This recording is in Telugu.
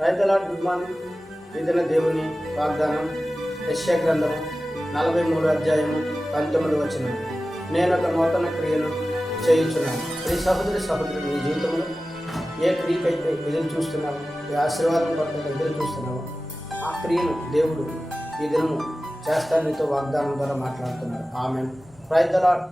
రైతుల గుడ్ మార్నింగ్. ఇదిన దేవుని వాగ్దానం యెషయా గ్రంథము 43 అధ్యాయము 19 వచనం. నేను ఒక నూతన క్రియను చేయించున్నాను. ఈ సహోదరి నీ జీవితంలో ఏ క్రియకైతే ఎదురు చూస్తున్నావు, ఏ ఆశీర్వాదం కొరకు ఎదురు చూస్తున్నావు, ఆ క్రియను దేవుడు ఈ దినము చేస్తాను నీతో వాగ్దానం ద్వారా మాట్లాడుతున్నాడు. ఆమేన్. Praise the lord.